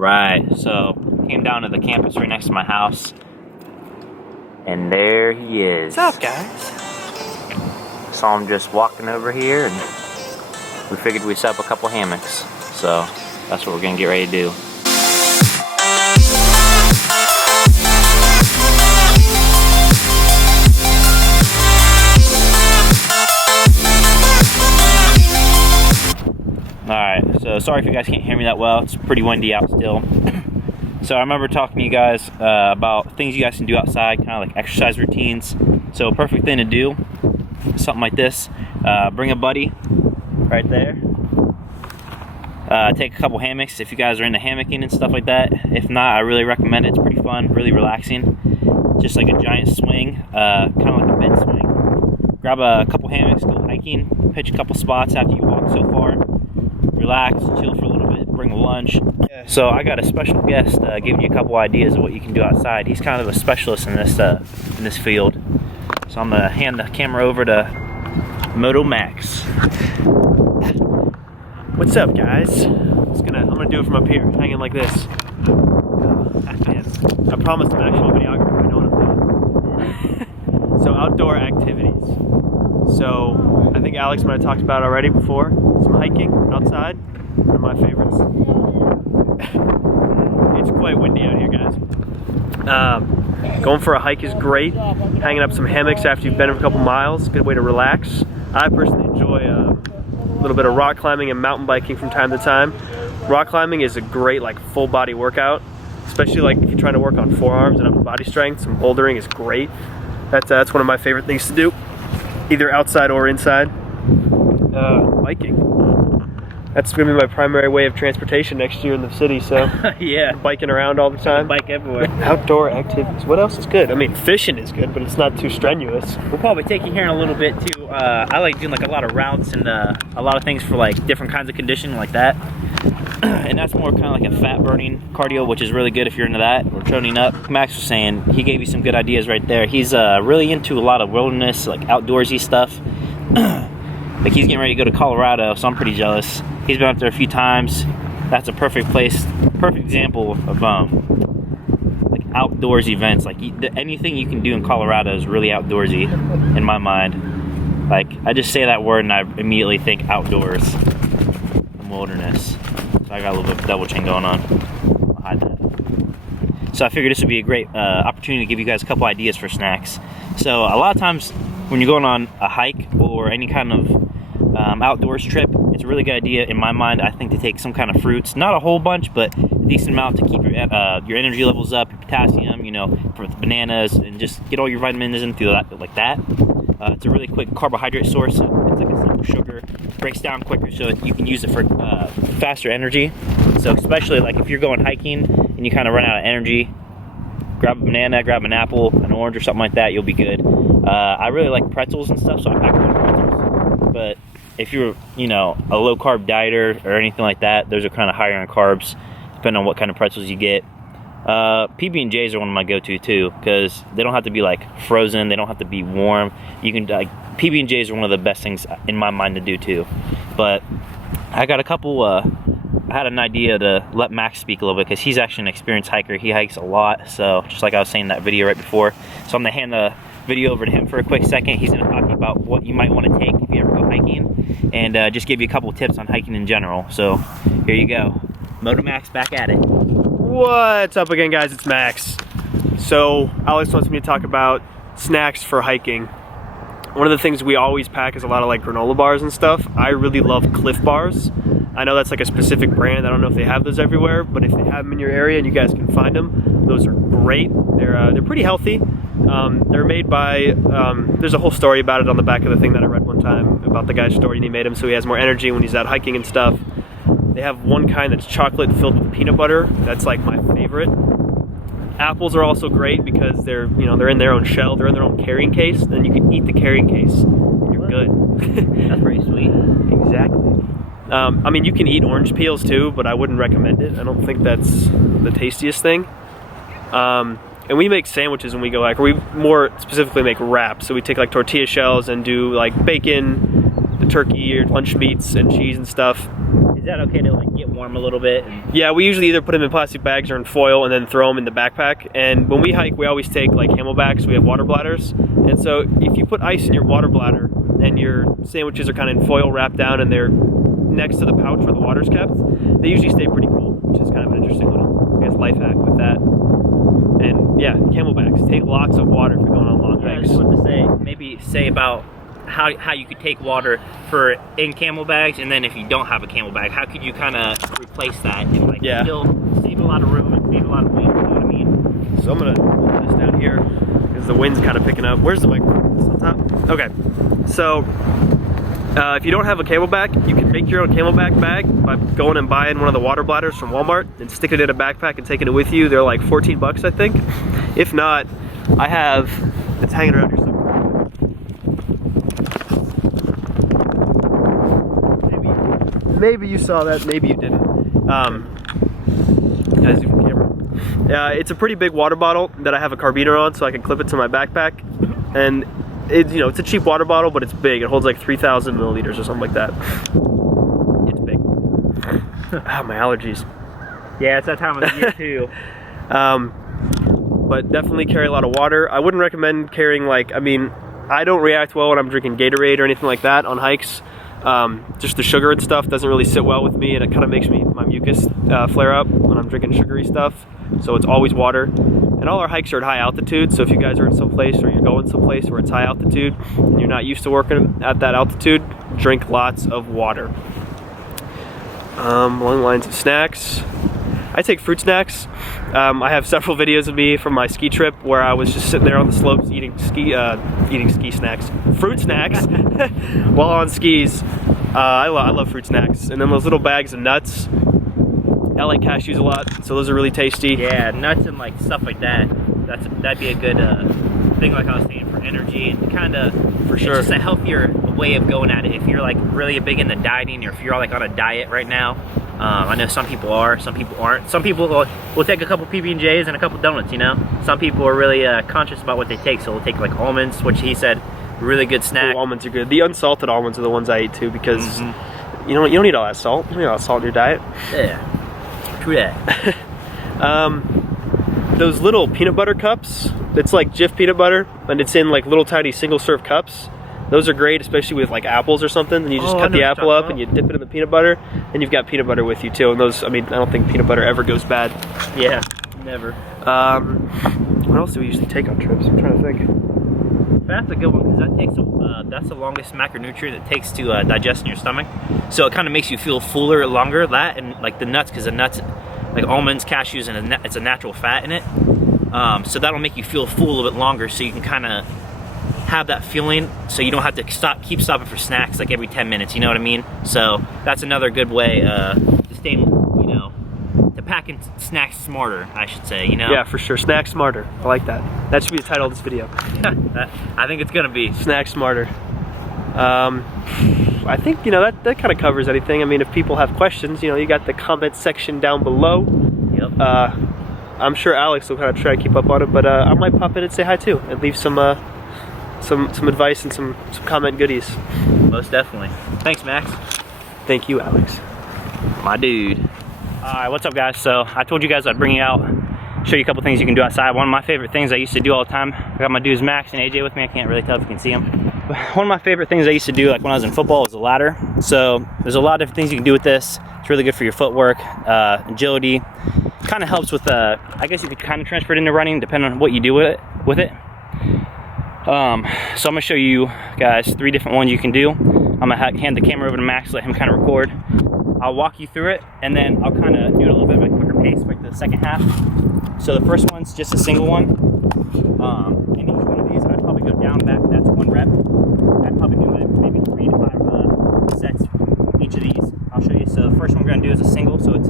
Alright, so came down to the campus right next to my house, and there he is. What's up, guys? Saw him just walking over here, and we figured we'd set up a couple hammocks. So that's what we're gonna get ready to do. Alright, so sorry if you guys can't hear me that well. It's pretty windy out still. So I remember talking to you guys about things you guys can do outside, kind of like exercise routines. So a perfect thing to do, something like this. Bring a buddy right there. Take a couple hammocks if you guys are into hammocking and stuff like that. If not, I really recommend it. It's pretty fun, really relaxing. Just like a giant swing, kind of like a bed swing. Grab a couple hammocks, go hiking, pitch a couple spots after you walk so far. Relax, chill for a little bit, bring a lunch. So I got a special guest giving you a couple ideas of what you can do outside. He's kind of a specialist in this field. So I'm gonna hand the camera over to Moto Max. What's up, guys? I'm gonna do it from up here, hanging like this. Man, I promised I'm an actual videographer. I know what I'm doing. So outdoor activities. So I think Alex might have talked about it already before. Some hiking outside, one of my favorites. It's quite windy out here, guys. Going for a hike is great. Hanging up some hammocks after you've been a couple miles, good way to relax. I personally enjoy a little bit of rock climbing and mountain biking from time to time. Rock climbing is a great full body workout, especially if you're trying to work on forearms and upper body strength. Some bouldering is great. That's one of my favorite things to do, either outside or inside. Biking. That's gonna be my primary way of transportation next year in the city, so yeah, biking around all the time. Bike everywhere. Outdoor activities. What else is good? I mean, fishing is good, but it's not too strenuous. We'll probably take you here in a little bit too. I like doing a lot of routes and a lot of things for different kinds of conditioning like that. And that's more kind of like a fat burning cardio, which is really good if you're into that or toning up. Max was saying he gave you some good ideas right there. He's really into a lot of wilderness, outdoorsy stuff. He's getting ready to go to Colorado, so I'm pretty jealous. He's been up there a few times. That's a perfect place, perfect example of outdoors events. Anything you can do in Colorado is really outdoorsy in my mind. I just say that word and I immediately think outdoors and wilderness. So I got a little bit of double chain going on. I'll hide that. So I figured this would be a great opportunity to give you guys a couple ideas for snacks. So a lot of times when you're going on a hike or any kind of outdoors trip, it's a really good idea in my mind, I think, to take some kind of fruits. Not a whole bunch, but a decent amount to keep your energy levels up, your potassium, for the bananas, and just get all your vitamins in through that, like that. It's a really quick carbohydrate source. It's like a simple sugar. Breaks down quicker, so you can use it for faster energy. So especially if you're going hiking and you kind of run out of energy, grab a banana, grab an apple, an orange, or something like that. You'll be good. I really like pretzels and stuff, so I pack a lot of pretzels. But if you're, a low carb dieter or anything like that, those are kind of higher in carbs, depending on what kind of pretzels you get. PB&Js are one of my go-to too, because they don't have to be frozen, they don't have to be warm. You can PB&Js are one of the best things in my mind to do too. But I got a couple. I had an idea to let Max speak a little bit because he's actually an experienced hiker. He hikes a lot, so just like I was saying in that video right before. So I'm gonna hand the video over to him for a quick second. He's gonna talk to you about what you might want to take if you ever go hiking, and just give you a couple tips on hiking in general. So here you go, Moto Max back at it. What's up again, guys? It's Max. So Alex wants me to talk about snacks for hiking. One of the things we always pack is a lot of granola bars and stuff. I really love Cliff Bars. I know that's a specific brand. I don't know if they have those everywhere, but if they have them in your area and you guys can find them, those are great. They're pretty healthy. They're made by, there's a whole story about it on the back of the thing that I read one time about the guy's story, and he made them so he has more energy when he's out hiking and stuff. They have one kind that's chocolate filled with peanut butter. That's my favorite. Apples are also great because they're in their own shell, they're in their own carrying case, then you can eat the carrying case and you're good. That's pretty sweet. Exactly. I mean, you can eat orange peels too, but I wouldn't recommend it. I don't think that's the tastiest thing. And we make sandwiches when we go or we more specifically make wraps. So we take tortilla shells and do bacon, the turkey or lunch meats and cheese and stuff. that okay to like get warm a little bit? Yeah, we usually either put them in plastic bags or in foil and then throw them in the backpack. And when we hike, we always take like Camelbacks. We have water bladders. And so if you put ice in your water bladder and your sandwiches are kind of in foil wrapped down and they're next to the pouch where the water's kept, they usually stay pretty cool, which is kind of an interesting little, I guess, life hack with that. And yeah, Camelbacks. Take lots of water if you're going on long hikes. I just wanted to say, maybe say about how you could take water for in Camelbacks, and then if you don't have a Camelback, how could you kind of replace that and like still save a lot of room and save a lot of weight, you know what I mean? So I'm gonna put this down here because the wind's kind of picking up. Where's the microphone? It's on top? Okay, so if you don't have a Camelback, you can make your own Camelback bag by going and buying one of the water bladders from Walmart and sticking it in a backpack and taking it with you. They're like 14 bucks, I think. If not, I have, it's hanging around here somewhere. Maybe you saw that, maybe you didn't. Guys, zoom the camera. It's a pretty big water bottle that I have a carabiner on, so I can clip it to my backpack. And it's a cheap water bottle, but it's big. It holds like 3,000 milliliters or something like that. It's big. My allergies. Yeah, it's that time of the year too. But definitely carry a lot of water. I wouldn't recommend carrying I don't react well when I'm drinking Gatorade or anything like that on hikes. Just the sugar and stuff doesn't really sit well with me, and it kind of makes my mucus flare up when I'm drinking sugary stuff. So it's always water. And all our hikes are at high altitude, so if you guys are in some place or you're going someplace where it's high altitude and you're not used to working at that altitude, drink lots of water. Along the lines of snacks, I take fruit snacks. I have several videos of me from my ski trip where I was just sitting there on the slopes eating fruit snacks while on skis. I love fruit snacks. And then those little bags of nuts. I like cashews a lot, so those are really tasty. Yeah, nuts and like stuff like that. That'd be a good thing, like I was saying, for energy and kind of. For sure. It's just a healthier way of going at it. If you're like really big into dieting, or if you're like on a diet right now. I know some people are, some people aren't. Some people will take a couple PB&Js and a couple donuts, you know? Some people are really conscious about what they take, so they'll take like almonds, which he said, really good snack. Ooh, almonds are good. The unsalted almonds are the ones I eat too, because you don't need all that salt. You don't need all that salt in your diet. Yeah, true that. Those little peanut butter cups, it's like Jif peanut butter, and it's in like little tiny single serve cups. Those are great, especially with like apples or something. And you just cut the apple up and you dip it in the peanut butter, and you've got peanut butter with you too. And those, I don't think peanut butter ever goes bad. Yeah, never. What else do we usually take on trips? I'm trying to think. That's a good one, because that takes that's the longest macronutrient it takes to digest in your stomach. So it kind of makes you feel fuller longer. That and like the nuts, because the nuts, like almonds, cashews, and it's a natural fat in it. So that'll make you feel full a little bit longer, so you can kind of have that feeling, so you don't have to keep stopping for snacks like every 10 minutes, you know what I mean? So that's another good way to stay, to pack in snacks smarter, I should say, Yeah, for sure. Snack smarter. I like that. That should be the title of this video. I think it's gonna be Snack smarter. I think, that kind of covers anything. If people have questions, you got the comment section down below. Yep. I'm sure Alex will kind of try to keep up on it, but I might pop in and say hi too, and leave some advice and some comment goodies. Most definitely. Thanks, Max. Thank you, Alex. My dude. Alright, what's up, guys? So I told you guys I'd bring you out, show you a couple things you can do outside. One of my favorite things I used to do all the time. I got my dudes Max and AJ with me. I can't really tell if you can see them. But one of my favorite things I used to do, like when I was in football, was a ladder. So there's a lot of different things you can do with this. It's really good for your footwork, agility. Kind of helps with, I guess you could kind of transfer it into running, depending on what you do with it. So I'm gonna show you guys 3 different ones you can do. I'm gonna hand the camera over to Max, let him kind of record. I'll walk you through it, and then I'll kind of do it a little bit of a quicker pace for the second half. So the first one's just a single one. And each one of these, I'd probably go down and back. That's 1 rep. I'd probably do maybe 3 to 5 sets each of these. I'll show you. So the first one we're gonna do is a single. So it's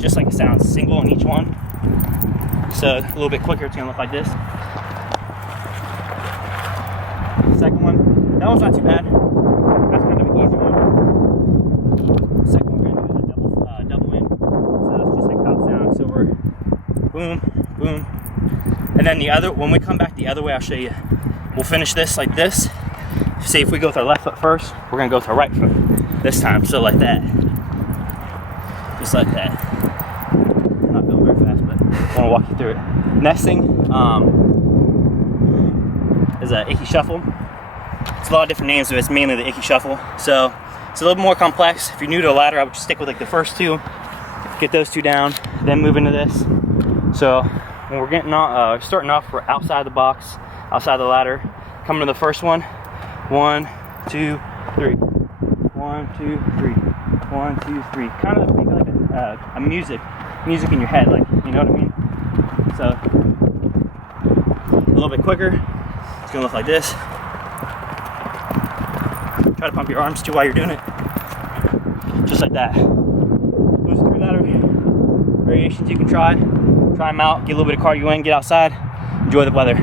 just like it sounds, single on each one. So a little bit quicker. It's gonna look like this. Second one, that one's not too bad. That's kind of an easy one. Second one we're gonna do is a double in. So it's just like how it sounds. So we're boom, boom. And then the other, when we come back the other way, I'll show you. We'll finish this like this. Say if we go with our left foot first, we're gonna go with our right foot this time. So like that. just like that. I'm not going very fast, but I want to walk you through it. Next thing is a Icky Shuffle. It's a lot of different names, but it's mainly the Icky Shuffle. So it's a little bit more complex. If you're new to a ladder, I would just stick with like the first two, get those two down, then move into this. So when we're getting on, starting off, we're outside the box, outside the ladder. Coming to the first one. 1, 2, 3. 1, 2, 3. 1, 2, 3. Kind of make like a music in your head, like, you know what I mean? So a little bit quicker. It's gonna look like this. Try to pump your arms too while you're doing it. Just like that. Those 3 ladder variations you can try. Try them out, get a little bit of cardio in, get outside, enjoy the weather.